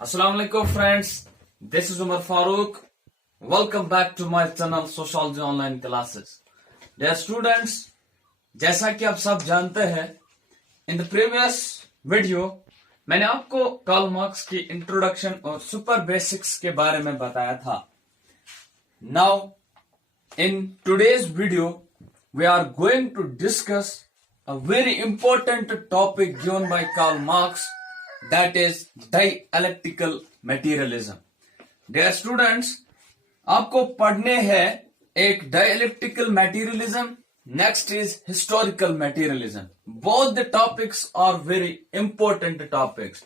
Assalamualaikum friends, this is Umar Farooq. Welcome back to my channel Sociology Online Classes. Dear students, जैसा कि आप सब जानते हैं, in the previous video मैंने आपको कार्ल मार्क्स की इंट्रोडक्शन और सुपर बेसिक्स के बारे में बताया था. Now, in today's video, we are going to discuss a very important topic given by Karl Marx, that is dialectical materialism. Dear students, आपको पढ़ने हैं एक dialectical materialism, next is historical materialism. Both the topics are very important topics.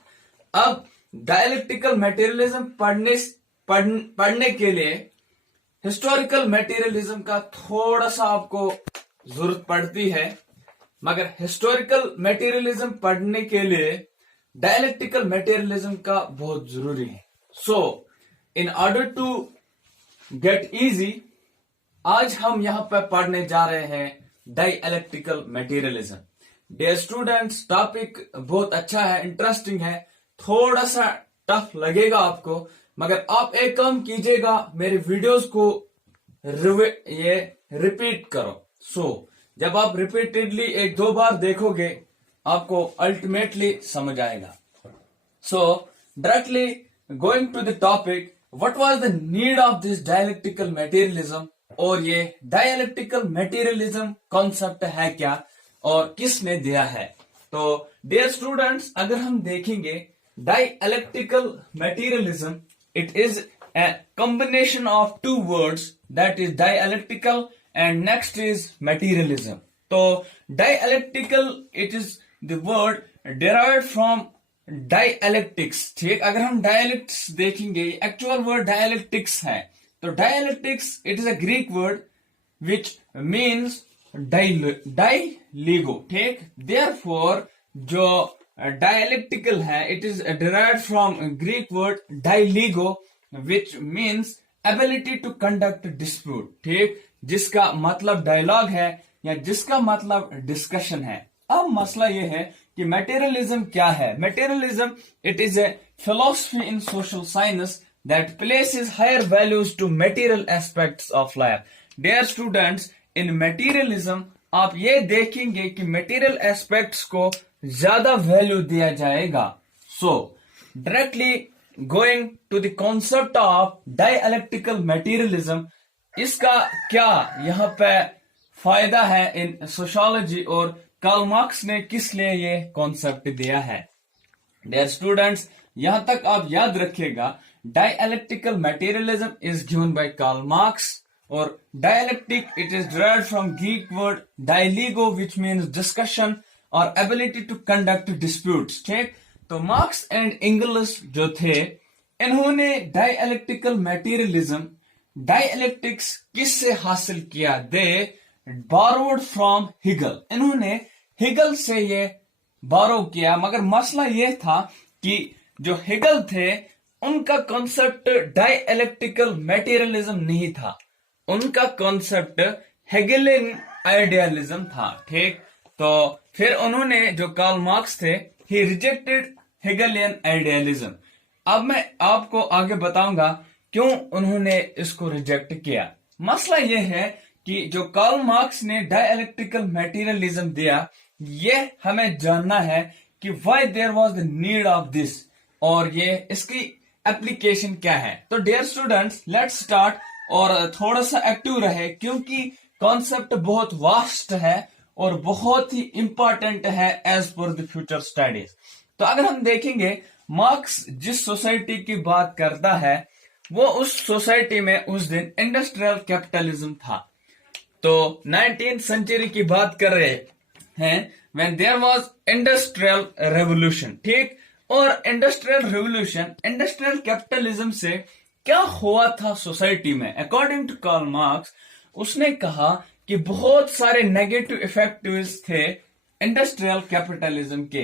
अब dialectical materialism पढ़ने के लिए historical materialism का थोड़ा सा आपको जरूरत पड़ती है, मगर हिस्टोरिकल मटेरियलिज्म पढ़ने के लिए डायलेक्टिकल मटेरियलिज्म का बहुत जरूरी है. So in order to get easy, आज हम यहां पर पढ़ने जा रहे हैं dialectical materialism. Dear students, topic बहुत अच्छा है, इंटरेस्टिंग है, थोड़ा सा टफ लगेगा आपको, मगर आप एक काम कीजिएगा, मेरे वीडियोस को रिपीट करो. जब आप रिपीटेडली एक दो बार देखोगे, आपको अल्टीमेटली समझ आएगा. Directly going to the topic, what was the need of this dialectical materialism, और ये डायलेक्टिकल मटेरियलिज्म कॉन्सेप्ट है क्या और किसने दिया है. तो डियर स्टूडेंट्स, अगर हम देखेंगे dialectical materialism, it is a combination of two words, that is dialectical and next is materialism. So dialectical, it is the word derived from dialectics. ठीक, अगर हम dialectics देखेंगे, actual word dialectics है. तो dialectics, it is a Greek word which means dialego. ठीक, therefore जो dialectical है, it is derived from Greek word dialego which means ability to conduct dispute. ठीक, जिसका मतलब डायलॉग है या जिसका मतलब डिस्कशन है. अब मसला ये है कि मटेरियलिज्म क्या है. Materialism, it is a philosophy in social science that places higher values to material aspects of life. Dear students, in materialism आप ये देखेंगे कि material aspects को ज्यादा वैल्यू दिया जाएगा. Directly going to the concept of dialectical materialism, इसका क्या यहाँ पे फायदा है इन सोशियोलॉजी, और कार्ल मार्क्स ने किस लिए ये कॉन्सेप्ट दिया है. डियर स्टूडेंट्स, यहां तक आप याद रखिएगा, dialectical materialism is given by Karl Marx, और dialectic, it is derived from Greek word dialego which means discussion और एबिलिटी टू कंडक्ट डिस्प्यूट्स. ठीक, तो मार्क्स एंड एंगल्स जो थे, इन्होंने डायलेक्टिकल मटेरियलिज्म, डायलेक्टिक्स किससे हासिल किया? दे बोरोड फ्रॉम हिगल. इन्होंने हिगल से ये बोरो किया, मगर मसला ये था कि जो हिगल थे, उनका कॉन्सेप्ट डायलेक्टिकल मटेरियलिज्म नहीं था, उनका कॉन्सेप्ट हेगेलियन आइडियलिज्म था. ठीक, तो फिर उन्होंने, जो कार्ल मार्क्स थे, ही रिजेक्टेड हेगेलियन आइडियलिज्म. अब मैं आपको आगे बताऊंगा क्यों उन्होंने इसको रिजेक्ट किया. मसला यह है कि जो कार्ल मार्क्स ने डायलेक्टिकल मटेरियलिज्म दिया, ये हमें जानना है कि why there was the need of this, और ये इसकी एप्लीकेशन क्या है. तो डियर स्टूडेंट्स, लेट्स स्टार्ट, और थोड़ा सा एक्टिव रहे क्योंकि कॉन्सेप्ट बहुत वास्ट है और बहुत ही इंपॉर्टेंट है as per the future studies. तो अगर हम देखेंगे, मार्क्स जिस सोसाइटी की बात करता है, वो उस सोसाइटी में उस दिन इंडस्ट्रियल कैपिटलिज्म था. तो 19th सेंचुरी की बात कर रहे हैं, when there was industrial revolution. ठीक, और इंडस्ट्रियल रेवोल्यूशन, इंडस्ट्रियल कैपिटलिज्म से क्या हुआ था सोसाइटी में. अकॉर्डिंग टू कार्ल मार्क्स, उसने कहा कि बहुत सारे नेगेटिव इफेक्ट्स थे इंडस्ट्रियल कैपिटलिज्म के.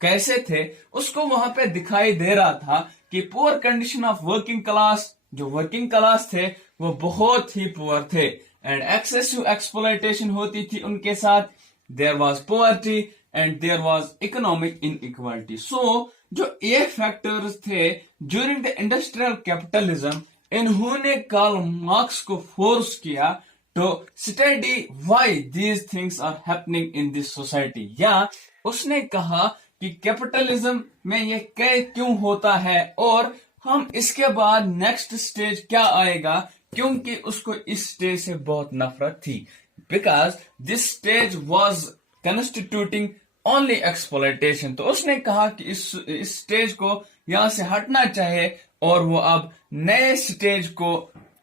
कैसे थे, उसको वहां पे दिखाई दे रहा था कि poor condition of working class, जो वर्किंग क्लास थे वो बहुत ही पुअर थे, एंड एक्सेसिव एक्सप्लॉयटेशन होती थी उनके साथ. There was poverty, and there was economic inequality. So जो ये फैक्टर्स थे ड्यूरिंग द इंडस्ट्रियल कैपिटलिज्म, इन्होंने कार्ल मार्क्स को फोर्स किया to study why these things are happening in this society, या उसने कहा कि कैपिटलिज्म में ये क्यों होता है और हम इसके बाद नेक्स्ट स्टेज क्या आएगा, क्योंकि उसको इस स्टेज से बहुत नफरत थी, because this stage was constituting only exploitation. तो उसने कहा कि इस स्टेज को यहां से हटना चाहिए और वो अब नए स्टेज को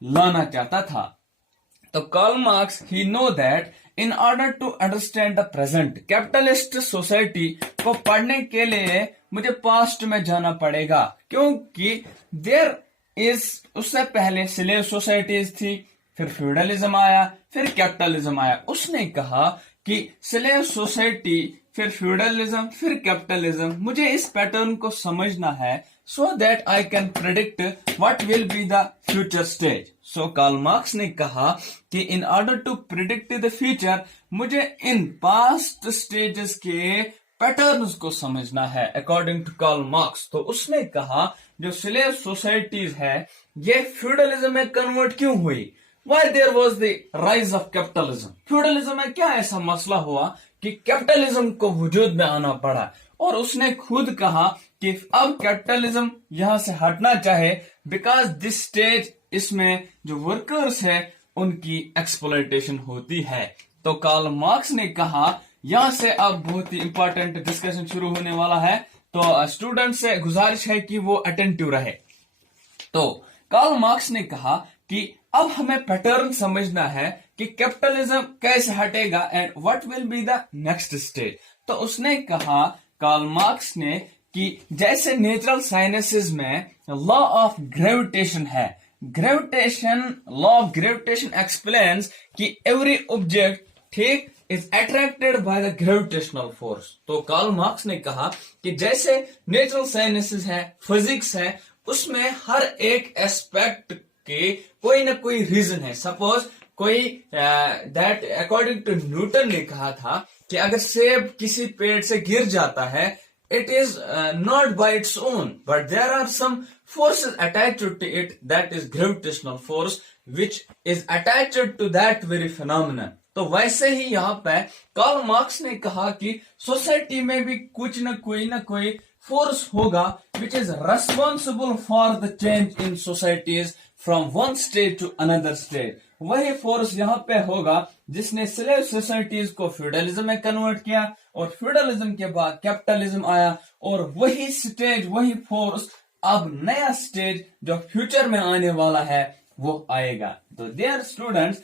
लाना चाहता था. तो Karl Marx he know that in order to understand the present capitalist society को पढ़ने के लिए मुझे पास्ट में जाना पड़ेगा, क्योंकि देयर इज उससे पहले स्लेव सोसाइटीज थी, फिर फ्यूडलिज्म आया, फिर कैपिटलिज्म आया. उसने कहा कि स्लेव सोसाइटी, फिर फ्यूडलिज्म, फिर कैपिटलिज्म, मुझे इस पैटर्न को समझना है so that I can predict what will be the future stage. सो कार्ल मार्क्स ने कहा कि in order to predict the future मुझे इन पास्ट स्टेजेस के पैटर्न्स को समझना है अकॉर्डिंग टू कार्ल मार्क्स. तो उसने कहा जो स्लेव सोसाइटीज है ये फ्यूडलिज्म में कन्वर्ट क्यों हुई, Why there was the rise of capitalism? Feudalism में क्या ऐसा मसला हुआ कि कैपिटलिज्म को वजूद में आना पड़ा, और उसने खुद कहा कि अब कैपिटलिज्म यहां से हटना चाहे बिकॉज दिस स्टेज, इसमें जो वर्कर्स है उनकी एक्सप्लॉयटेशन होती है. तो कार्ल मार्क्स ने कहा यहां से अब बहुत ही इंपॉर्टेंट डिस्कशन शुरू होने वाला है, तो स्टूडेंट से गुजारिश है कि वो अटेंटिव रहे. तो कार्ल मार्क्स ने कहा कि अब हमें पैटर्न समझना है कि कैपिटलिज्म कैसे हटेगा and what will be the next stage. तो उसने कहा कार्ल मार्क्स ने कि जैसे नेचुरल साइंसेस में लॉ ऑफ ग्रेविटेशन है, लॉ ऑफ ग्रेविटेशन एक्सप्लेन्स कि एवरी ऑब्जेक्ट ठीक is attracted by the gravitational force. तो कार्ल मार्क्स ने कहा कि जैसे नेचुरल साइंसेस है, फिजिक्स है, उसमें हर एक एस्पेक्ट के कोई ना कोई रीजन है. सपोज कोई दैट अकॉर्डिंग टू न्यूटन ने कहा था कि अगर सेब किसी पेड़ से गिर जाता है, it is not by its own but there are some forces attached to it, that is gravitational force which is attached to that very phenomenon. तो वैसे ही यहाँ पे कार्ल मार्क्स ने कहा कि सोसाइटी में भी कुछ ना कोई फोर्स होगा which is responsible for the change in societies from one stage to another stage. वही फोर्स यहाँ पे होगा जिसने स्लेव सोसाइटीज को फ्यूडलिज्म में कन्वर्ट किया, और फ्यूडलिज्म के बाद कैपिटलिज्म आया, और वही स्टेज, वही फोर्स अब नया स्टेज जो फ्यूचर में आने वाला है वो आएगा. तो डियर स्टूडेंट्स,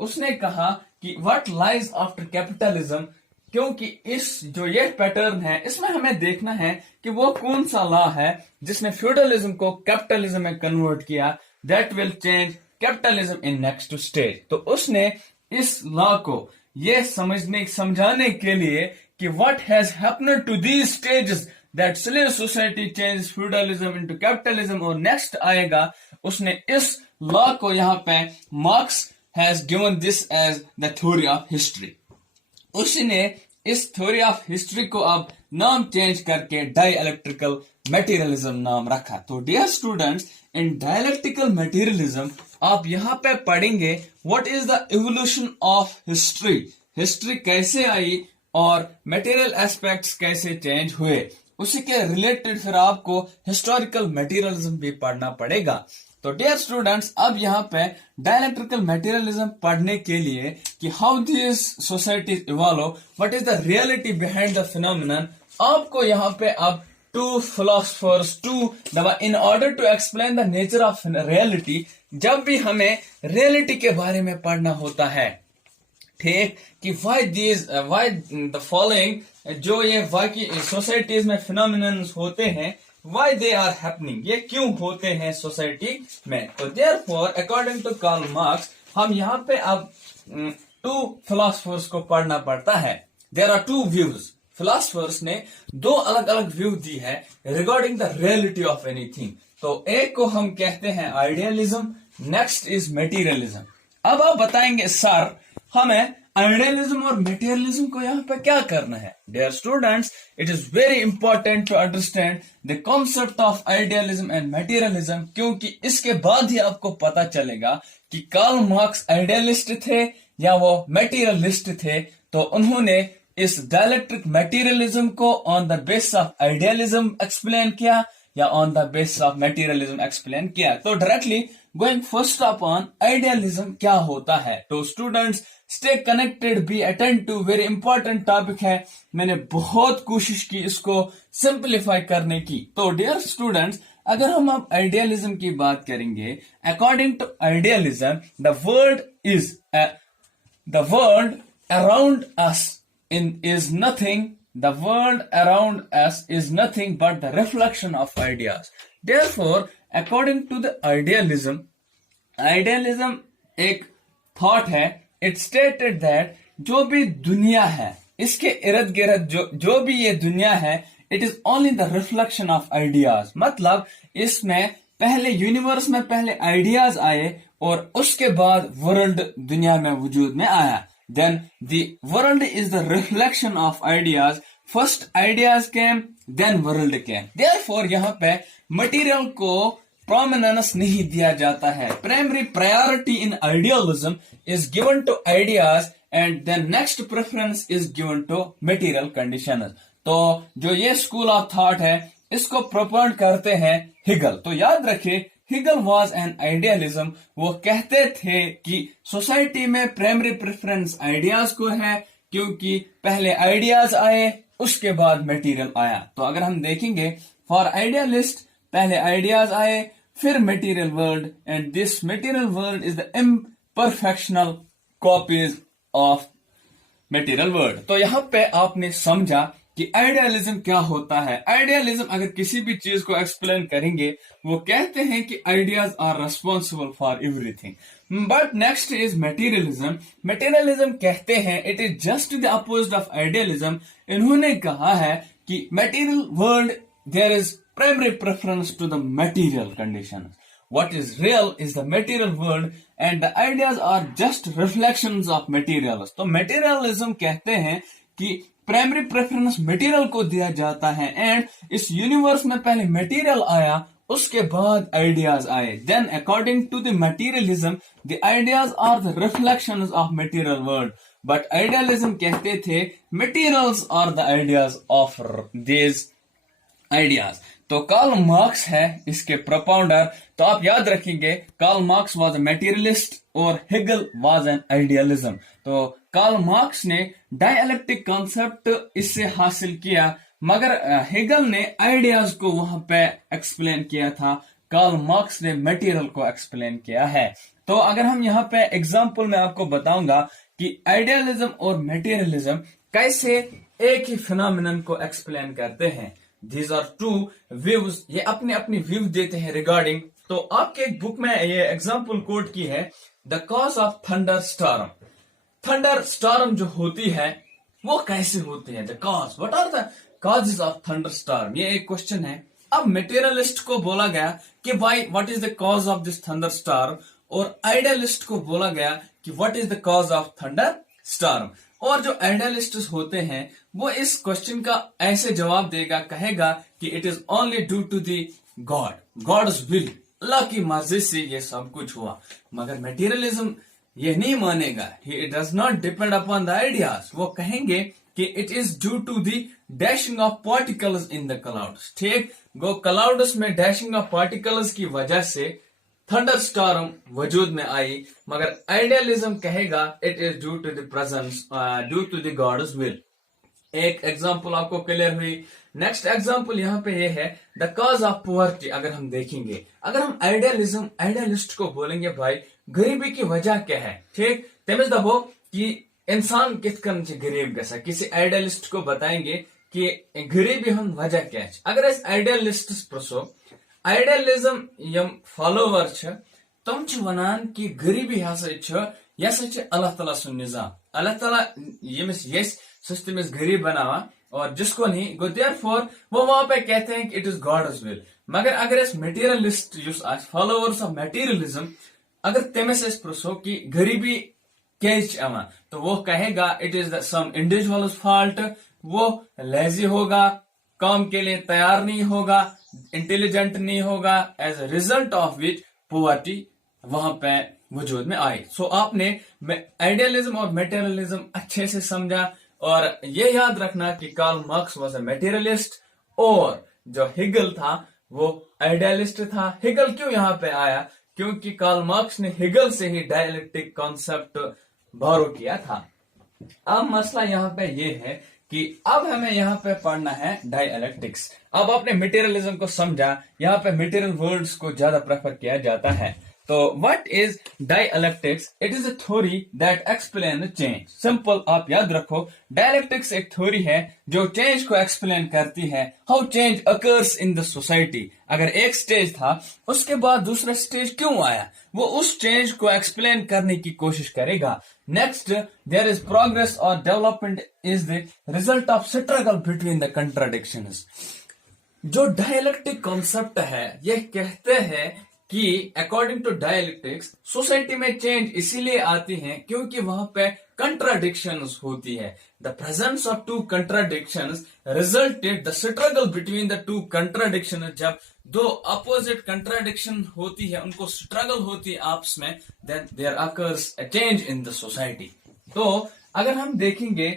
उसने कहा कि व्हाट लाइज आफ्टर कैपिटलिज्म, क्योंकि इस जो ये पैटर्न है इसमें हमें देखना है कि वो कौन सा लॉ है जिसने फ्यूडलिज्म को कैपिटलिज्म में कन्वर्ट किया, that will change capitalism in next stage. तो उसने इस लॉ को ये समझाने के लिए कि what has happened to these stages that slave society change feudalism into capitalism और नेक्स्ट आएगा, उसने इस लॉ को यहाँ पे Marx has given this as the theory of history. उसने इस थ्योरी ऑफ हिस्ट्री को अब नाम चेंज करके डाइलेक्ट्रिकल मटेरियलिज्म नाम रखा. तो डियर स्टूडेंट्स, इन डाइलेक्ट्रिकल मटेरियलिज्म आप यहाँ पे पढ़ेंगे what is the evolution of history, history कैसे आई और मटेरियल एस्पेक्ट्स कैसे चेंज हुए. उसी के रिलेटेड फिर आपको हिस्टोरिकल मटेरियलिज्म भी पढ़ना पड़ेगा. तो डियर स्टूडेंट्स, अब यहाँ पे डायलेक्ट्रिकल मटेरियलिज्म पढ़ने के लिए कि how this societies evolve, what is the reality behind the phenomenon, आपको यहाँ पे अब two philosophers in order to explain the nature of reality, जब भी हमें रियलिटी के बारे में पढ़ना होता है, ठीक, कि व्हाई द फॉलोइंग, जो ये बाकी सोसाइटीज में फिनोमेनन होते हैं, why they are happening, ये क्यों होते हैं सोसाइटी में. तो therefore according to Karl Marx हम यहाँ पे अब टू फिलोसफर्स को पढ़ना पड़ता है. there are two views, philosophers ने दो अलग अलग व्यू दी है regarding the reality of anything. तो एक को हम कहते हैं आइडियलिज्म, नेक्स्ट इज मटेरियलिज्म. अब आप बताएंगे सर हमें आइडियलिज्म और मटेरियलिज्म को यहाँ पे क्या करना है? Dear students, it is very important to understand the concept of idealism and materialism, क्योंकि इसके बाद ही आपको पता चलेगा कि कार्ल मार्क्स आइडियलिस्ट थे या वो मटेरियलिस्ट थे। तो उन्होंने इस डायलेक्ट्रिक मटेरियलिज्म को on the base of idealism explain किया या on the base of materialism explain किया। तो directly going first upon idealism क्या होता है। तो students stay connected, be attentive, very important topic है। मैंने बहुत कोशिश की इसको सिंप्लीफाई करने की। तो डियर स्टूडेंट्स, अगर हम अब आइडियलिज्म की बात करेंगे, according to idealism the world around us is nothing. The world around us is nothing but the reflection of ideas. Therefore, according to the idealism एक thought है. It stated that जो भी दुनिया है, इसके इर्द गिर्द जो भी ये दुनिया है, it is only the reflection of ideas. मतलब इसमें पहले यूनिवर्स में पहले आइडियाज आए और उसके बाद वर्ल्ड दुनिया में वजूद में आया. Then the world is the reflection of ideas. First ideas came, then world came. Therefore यहाँ पे मटेरियल को prominence नहीं दिया जाता है. Primary priority in idealism is given to ideas and then next preference is given to material conditions. तो जो ये स्कूल ऑफ थॉट है, इसको प्रोपोज करते हैं हिगल. तो याद रखिए, हिगल वॉज एन आइडियलिज्म. वो कहते थे कि सोसाइटी में प्राइमरी प्रेफरेंस आइडियाज को है, क्योंकि पहले आइडियाज आए उसके बाद मटेरियल आया. तो अगर हम देखेंगे, फॉर आइडियलिस्ट पहले आइडियाज आए फिर material world, and this material world is the imperfectional copies of material world. तो यहाँ पे आपने समझा कि आइडियलिज्म क्या होता है. आइडियलिज्म अगर किसी भी चीज को एक्सप्लेन करेंगे, वो कहते हैं कि ideas are responsible for everything. But next is materialism. Materialism कहते हैं it is just the opposite of idealism. इन्होंने कहा है कि material world there is primary preference to the material conditions. What is real is the material world and the ideas are just reflections of materials. तो materialism कहते हैं कि primary preference material को दिया जाता है, एंड इस यूनिवर्स में पहले मटेरियल आया उसके बाद आइडियाज आए. Then according to the materialism the ideas are the reflections of material world. But idealism कहते थे materials are the ideas of this ideas. तो कार्ल मार्क्स है इसके प्रोपाउंडर. तो आप याद रखेंगे, Karl Marx was a materialist और हेगल वाज एन आइडियलिज्म. तो कार्ल मार्क्स ने डायलेक्टिक कॉन्सेप्ट इससे हासिल किया, मगर हेगल ने आइडियाज को वहां पे एक्सप्लेन किया था, कार्ल मार्क्स ने मटेरियल को एक्सप्लेन किया है. तो अगर हम यहाँ पे एग्जाम्पल में आपको बताऊंगा कि आइडियलिज्म और मटेरियलिज्म कैसे एक ही फिनोमिनन को एक्सप्लेन करते हैं. These are two views. ये अपने अपनी व्यू देते हैं रिगार्डिंग. तो आपके एक बुक में ये एग्जाम्पल कोट की है, the cause of thunder storm. Thunder storm जो होती है वो कैसे होती है, the cause, what are the causes of thunder storm. ये एक क्वेश्चन है. अब मटेरियलिस्ट को बोला गया कि भाई what is the cause of this thunder storm, और आइडियलिस्ट को बोला गया कि what is the cause of thunder storm. और जो आइडियलिस्ट होते हैं वो इस क्वेश्चन का ऐसे जवाब देगा, कहेगा कि it is only due to the God, God's will, अल्लाह की मर्जी से ये सब कुछ हुआ. मगर मटेरियलिज्म ये नहीं मानेगा, it does not depend upon the ideas. वो कहेंगे कि it is due to the dashing of particles in the clouds. ठीक, वो क्लाउड्स में डैशिंग ऑफ पार्टिकल्स की वजह से थंडर स्टॉर्म वजूद में आई. मगर आइडियलिज्म कहेगा it is due to the presence, due to the god's will. एक एग्जांपल आपको क्लियर हुई. नेक्स्ट एग्जांपल यहाँ पे ये है द कॉज ऑफ पुअर्टी. अगर हम देखेंगे, अगर हम आइडियलिस्ट को बोलेंगे भाई गरीबी की वजह क्या है, ठीक, तमिज दबो कि इंसान कित कन गरीब गसा, किसी आइडियलिस्ट को बताएंगे कि गरीबी हम वजह क्या है. अगर इस आइडियलिस्ट प्रोसो आइडियलिज्म यम फॉलोवर छ, तम छ वनान कि गरीबी हसा छ अल्लाह ताला सुन निजाम. अल्लाह ताला यमिस यस सिस्टम इस गरीब बनावा और जिसको नहीं गो, देयरफॉर वो वहां पे कहते हैं कि इट इज गॉड्स विल. मगर अगर इस मटेरियलिस्ट फॉलोअर्स ऑफ मटेरियलिज्म, अगर तमिस प्रोसो कि गरीबी क्या तो वो कहेगा it is some individual's fault, वो लेजी होगा, काम के लिए तैयार नहीं होगा, इंटेलिजेंट नहीं होगा, as a result of which poverty वहां पे वजूद में आई। सो आपने आइडियलिज्म और मेटेरियलिज्म अच्छे से समझा, और ये याद रखना कि Karl Marx was a materialist और जो हिगल था वो आइडियलिस्ट था। हिगल क्यों यहाँ पे आया? क्योंकि कार्ल मार्क्स ने हिगल से ही डायलेक्टिक कॉन्सेप्ट बोरो किया था। अब मसला यहाँ पे ये है कि अब हमें यहाँ पे पढ़ना है डायलेक्टिक्स। अब आपने मटेरियलिज्म को समझा, यहाँ पे मटेरियल वर्ड्स को ज्यादा प्रेफर किया जाता है। तो what is dialectics? It is a theory that explain change. Simple आप याद रखो, डायलेक्टिक्स एक थ्योरी है जो चेंज को एक्सप्लेन करती है, how change occurs in the society. अगर एक स्टेज था, उसके बाद दूसरा स्टेज क्यों आया, वो उस चेंज को एक्सप्लेन करने की कोशिश करेगा। नेक्स्ट, देयर इज प्रोग्रेस और development is the result of struggle between the contradictions. जो डायलेक्टिक कॉन्सेप्ट है ये कहते हैं कि अकॉर्डिंग टू डायलेक्टिक्स सोसाइटी में चेंज इसीलिए आती है क्योंकि वहां पे कंट्राडिक्शंस होती है। The presence of two contradictions resulted the struggle between the two contradiction. जब दो अपोजिट कंट्राडिक्शन होती है, उनको स्ट्रगल होती है आपस में, then there occurs a change in the society. तो अगर हम देखेंगे,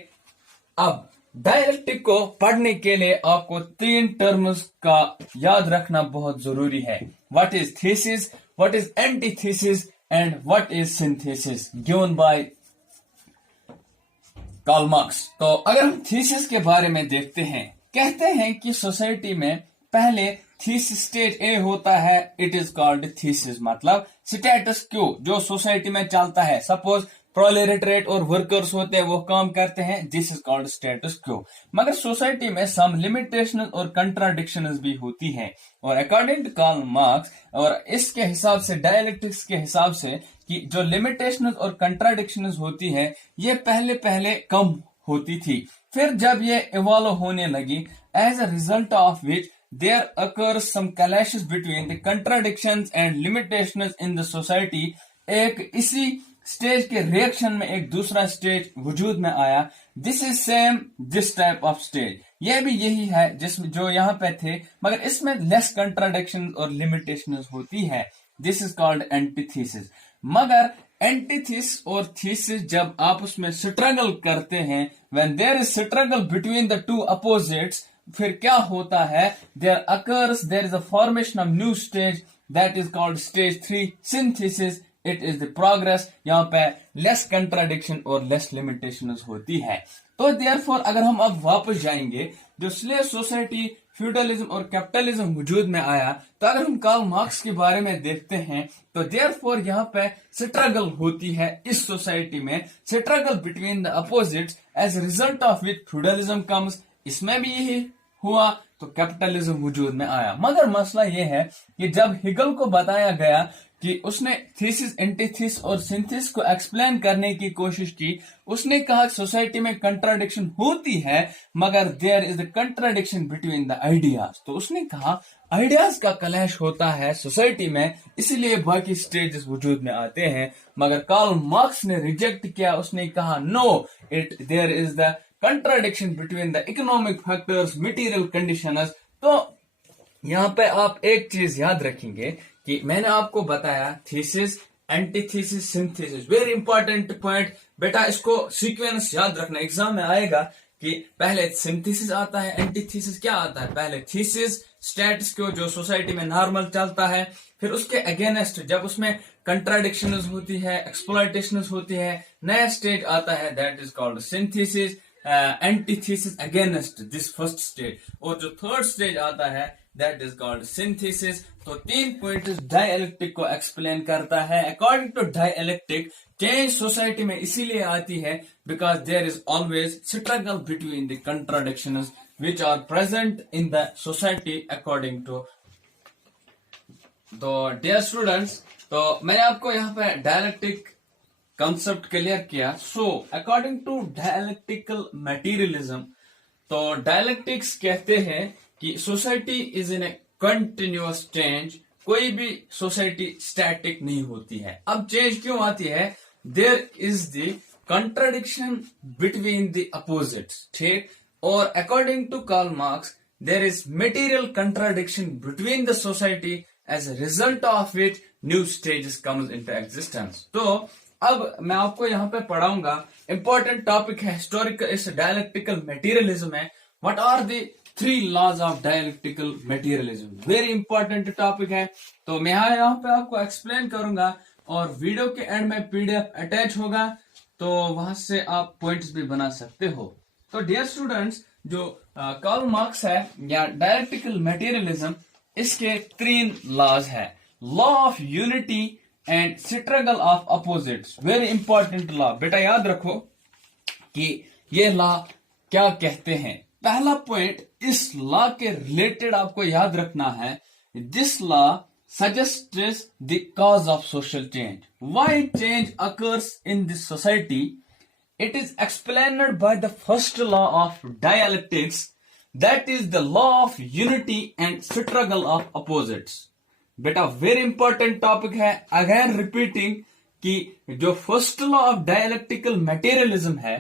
अब डायलेक्टिक को पढ़ने के लिए आपको 3 टर्म्स का याद रखना बहुत जरूरी है। What is thesis, what is antithesis and what is synthesis, given by Karl Marx. तो अगर हम थीसिस के बारे में देखते हैं, कहते हैं कि सोसाइटी में पहले थीसिस स्टेज ए होता है, इट इज कॉल्ड थीसिस, मतलब स्टेटस क्यू जो सोसाइटी में चलता है। सपोज प्रोलेटरेट और वर्कर्स होते हैं, वो काम करते हैं, this is called status Q. मगर सोसाइटी में सम लिमिटेशंस और कंट्राडिक्शंस भी होती है, और अकॉर्डिंग टू कार्ल मार्क्स और इसके हिसाब से, डायलेक्टिक्स के हिसाब से, कि जो लिमिटेशंस और कंट्राडिक्शंस होती है ये पहले पहले कम होती थी, फिर जब ये इवॉल्व होने लगी, as a result of which there occurs some clashes between the contradictions and limitations in the society। एक इसी स्टेज के रिएक्शन में एक दूसरा स्टेज वजूद में आया, this is same this type of stage. ये भी यही है जिसमें जो यहाँ पे थे, मगर इसमें लेस कंट्राडिक्शन और लिमिटेशंस होती है, दिस इज कॉल्ड एंटीथीसिस। मगर एंटीथीस और थीसिस जब आप उसमें स्ट्रगल करते हैं, when there is struggle between the two opposites, फिर क्या होता है, there is a formation of new stage that is called stage 3 synthesis. It is the progress. यहाँ पे लेस कंट्राडिक्शन और लेस लिमिटेशन होती है। तो देयरफॉर अगर हम अब वापस जाएंगे, जो स्लेव सोसाइटी, फ्यूडलिज्म और कैपिटलिज्म वजूद में आया, तो अगर हम कार्ल मार्क्स के बारे में देखते हैं, तो देयरफॉर यहाँ पे स्ट्रगल होती है इस सोसाइटी में, struggle between the opposites, as result of which feudalism comes. इसमें भी यही हुआ तो कैपिटलिज्म वजूद में आया। मगर मसला यह है कि जब हिगल को बताया गया कि उसने थीसिस, एंटीथीस और सिंथेसिस को एक्सप्लेन करने की कोशिश की, उसने कहा सोसाइटी में कंट्राडिक्शन होती है, मगर there is the contradiction between the ideas. तो उसने कहा आइडियाज का क्लैश होता है सोसाइटी में, इसलिए बाकी स्टेजेस वजूद में आते हैं। मगर कार्ल मार्क्स ने रिजेक्ट किया, उसने कहा no, there is the contradiction between the economic factors, material conditions. तो यहाँ पे आप एक चीज याद रखेंगे कि मैंने आपको बताया thesis, antithesis, synthesis, very important point बेटा, इसको सीक्वेंस याद रखना, एग्जाम में आएगा कि पहले सिंथेसिस आता है, एंटीथीसिस क्या आता है, पहले थीसिस स्टेटस को जो सोसाइटी में नॉर्मल चलता है, फिर उसके अगेंस्ट जब उसमें कंट्राडिक्शन होती है, एक्सप्लॉयटेशन होती है, नया स्टेज आता है, that is called synthesis, antithesis against this first stage, और जो थर्ड स्टेज आता है दैट इज कॉल्ड सिंथेसिस। तो 3 पॉइंट डायलेक्टिक को एक्सप्लेन करता है। According to dialectic, change society में इसीलिए आती है because there is always struggle between the contradictions which are present in the society according to। तो डियर स्टूडेंट्स, तो मैंने आपको यहाँ पे डायलेक्टिक कंसेप्ट क्लियर किया। So according to dialectical materialism, तो डायलेक्टिक्स कहते हैं कि society is in a continuous change, कोई भी सोसाइटी स्टैटिक नहीं होती है। अब चेंज क्यों आती है? there is the contradiction between the opposites. ठीक, और according to Karl Marx, there is material contradiction between the society, as a result of which new stages comes into existence. तो अब मैं आपको यहाँ पे पढ़ाऊंगा, इंपॉर्टेंट टॉपिक है हिस्टोरिकल, इस डायलेक्टिकल मटेरियलिज्म है. What are the 3 laws of dialectical materialism? Very important topic है. तो मैं यहाँ पे आपको एक्सप्लेन करूंगा और वीडियो के एंड में पीडीएफ अटैच होगा, तो वहां से आप पॉइंट्स भी बना सकते हो. तो डियर स्टूडेंट्स, जो कार्ल मार्क्स है या डायलेक्टिकल मटेरियलिज्म, इसके 3 लॉज है. Law of unity and struggle of opposites. Very important law, बेटा याद रखो कि ये लॉ क्या कहते हैं. पहला पॉइंट इस लॉ के रिलेटेड आपको याद रखना है. This law suggests the cause of social change. Why change occurs in this society? It is explained by the first law of dialectics, that is the law of unity and struggle of opposites. बेटा very important topic है, again repeating कि जो first law of dialectical materialism है,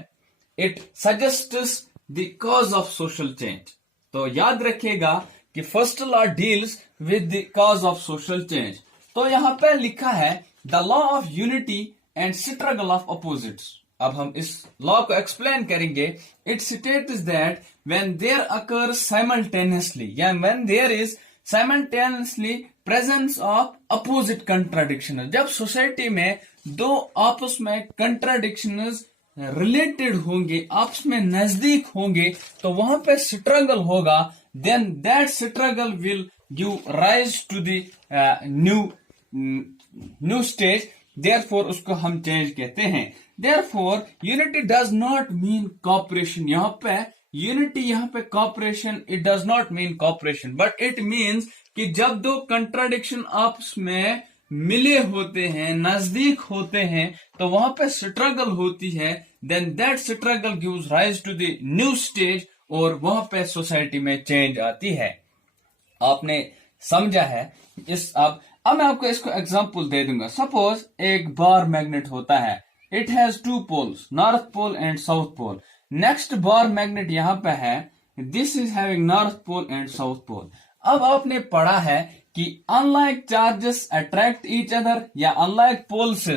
it suggests the cause of social change. तो याद रखिएगा कि first law deals with the cause of social change. तो यहां पे लिखा है the law of unity and struggle of opposites. अब हम इस लॉ को एक्सप्लेन करेंगे. It states that when there occurs simultaneously या when there is simultaneously presence of opposite contradiction. जब सोसाइटी में दो आपस में कंट्राडिक्शंस रिलेटेड होंगे, आपस में नजदीक होंगे, तो वहां पे स्ट्रगल होगा. then that struggle will give rise to the new stage. therefore उसको हम चेंज कहते हैं. therefore unity does not mean cooperation. यहाँ पे unity, यहाँ पे cooperation, it does not mean cooperation, but it means कि जब दो contradiction आपस में मिले होते हैं, नजदीक होते हैं, तो वहां पे स्ट्रगल होती है. then that struggle gives rise to the new stage, और वहां पे सोसाइटी में चेंज आती है. आपने समझा है इस. अब मैं आपको इसको एग्जांपल दे दूंगा. सपोज एक बार मैग्नेट होता है. It has 2 poles, north pole and south pole. Next bar magnet यहां पे है. This is having north pole and south pole. अब आपने पढ़ा है कि unlike charges attract each other, या unlike poles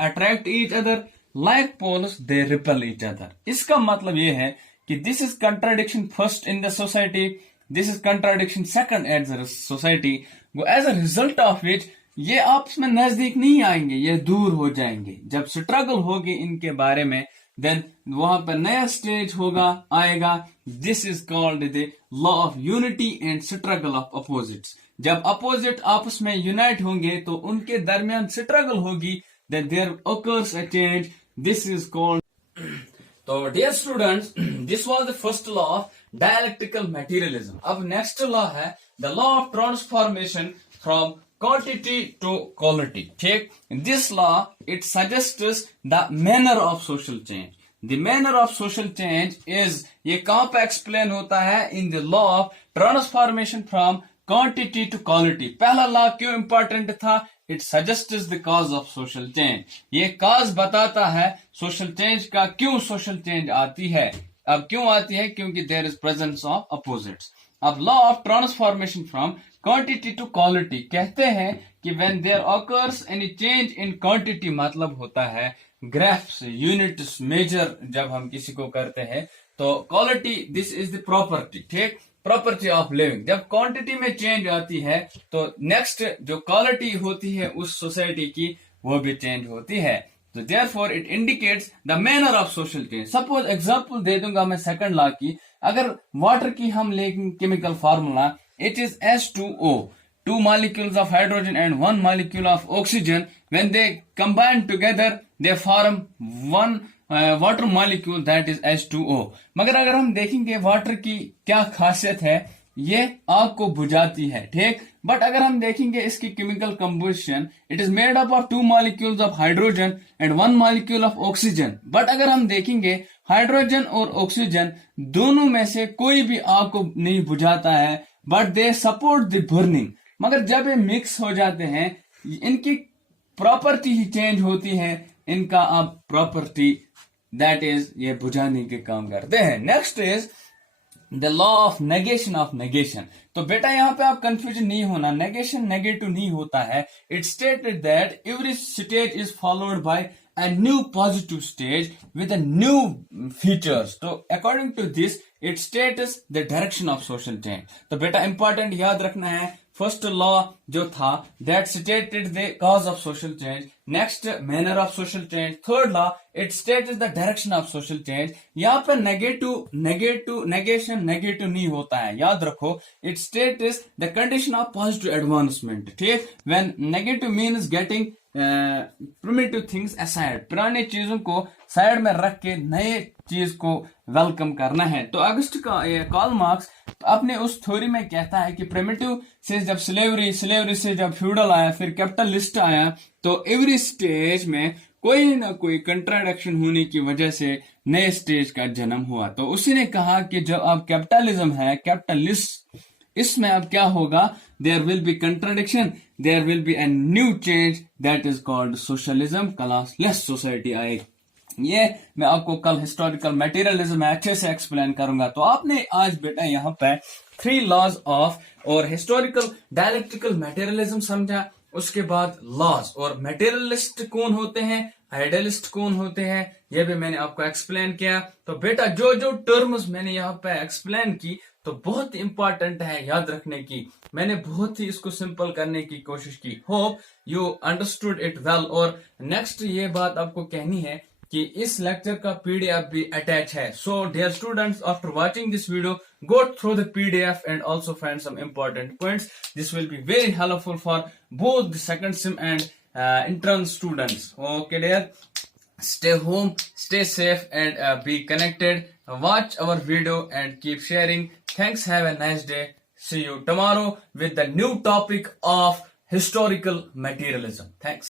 attract each other, like poles they repel each other. इसका मतलब ये है कि this is contradiction first in the society, this is contradiction second at the society. As a result of विच ये आपस में नजदीक नहीं आएंगे, ये दूर हो जाएंगे. जब स्ट्रगल होगी इनके बारे में, देन वहां पर नया स्टेज होगा, आएगा. This is called the law of unity and struggle of opposites. जब अपोजिट आपस में यूनाइट होंगे तो उनके दरमियान स्ट्रगल होगी, then there occurs a change. This is called. तो dear students, this was the first law of dialectical materialism. अब नेक्स्ट लॉ है the law of transformation from quantity to quality. ठीक, this law it suggests the manner of social change. The manner of social change is, ये कहां पे explain होता है? In the law of transformation from quantity to quality. पहला law क्यों important था? It suggests the cause of social change. ये cause बताता है सोशल चेंज का, क्यों सोशल चेंज आती है. अब क्यों आती है? क्योंकि there is presence of opposites. अब law of transformation from quantity to quality कहते हैं कि when there occurs any change in quantity, मतलब होता है ग्राफ्स, यूनिट्स, मेजर जब हम किसी को करते हैं, तो quality, this is the property. ठीक, प्रॉपर्टी ऑफ लिविंग. जब क्वांटिटी में चेंज आती है तो नेक्स्ट जो क्वालिटी होती है उस सोसाइटी की, वो भी चेंज होती है. तो therefore it indicates the manner of social change. Suppose example दे दूंगा मैं सेकंड लॉ की. अगर वाटर की हम लेंगे chemical formula, it is H2O, 2 molecules of hydrogen and 1 molecule of oxygen. When they combine together, they form one water molecule, that is H2O. मगर अगर हम देखेंगे वाटर की क्या खासियत है, ये आग को बुझाती है. ठीक, बट अगर हम देखेंगे इसकी chemical composition, it is made up of 2 molecules of hydrogen and 1 molecule of oxygen. But अगर हम देखेंगे हाइड्रोजन और ऑक्सीजन दोनों में से कोई भी आग को नहीं बुझाता है, but they support the burning. मगर जब ये मिक्स हो जाते हैं, इनकी प्रॉपर्टी ही चेंज होती है. इनका अब प्रॉपर्टी दैट इज ये बुझाने के काम करते हैं. Next is the law of negation. तो बेटा यहाँ पे आप कंफ्यूजन नहीं होना, नेगेशन नेगेटिव नहीं होता है. It stated that every stage is followed by a new positive stage with a new features. तो according to this it states the direction of social change. तो बेटा important याद रखना है, फर्स्ट लॉ जो था that stated the cause of social change, next manner of social change, third law it states the direction of social change. यहाँ पर negation negative नहीं होता है, याद रखो. it states the condition of positive advancement. ठीक, when negative means getting primitive things aside, पुराने चीजों को साइड में रख के नए चीज को वेलकम करना है. तो अगस्त का कार्ल मार्क्स अपने उस थ्योरी में कहता है कि प्रिमिटिव से जब स्लेवरी से जब फ्यूडल आया, फिर कैपिटलिस्ट आया, तो एवरी स्टेज में कोई ना कोई कंट्राडिक्शन होने की वजह से नए स्टेज का जन्म हुआ. तो उसी ने कहा कि जब अब कैपिटलिज्म है, कैपिटलिस्ट, इसमें अब क्या होगा, there will be contradiction, there will be a new change that is called socialism, classless society आएगी. ये मैं आपको कल हिस्टोरिकल मटेरियलिज्म में अच्छे से एक्सप्लेन करूंगा. तो आपने आज बेटा यहाँ पे 3 लॉज ऑफ और हिस्टोरिकल डायलेक्ट्रिकल मटेरियलिज्म समझा, उसके बाद लॉज और मटेरियलिस्ट कौन होते हैं, आइडियलिस्ट कौन होते हैं, ये भी मैंने आपको एक्सप्लेन किया. तो बेटा जो जो टर्म्स मैंने यहाँ पे एक्सप्लेन की तो बहुत इंपॉर्टेंट है याद रखने की. मैंने बहुत ही इसको सिंपल करने की कोशिश की. Hope you understood it well. और नेक्स्ट ये बात आपको कहनी है कि इस लेक्चर का पीडीएफ भी अटैच है. So dear students, after watching this video, go through the PDF and also find some important points. This will be very helpful for both the second sim and entrance students. Okay dear, stay home, stay safe and be connected. Watch our video and keep sharing. Thanks, have a nice day. See you tomorrow with the new topic of historical materialism. Thanks.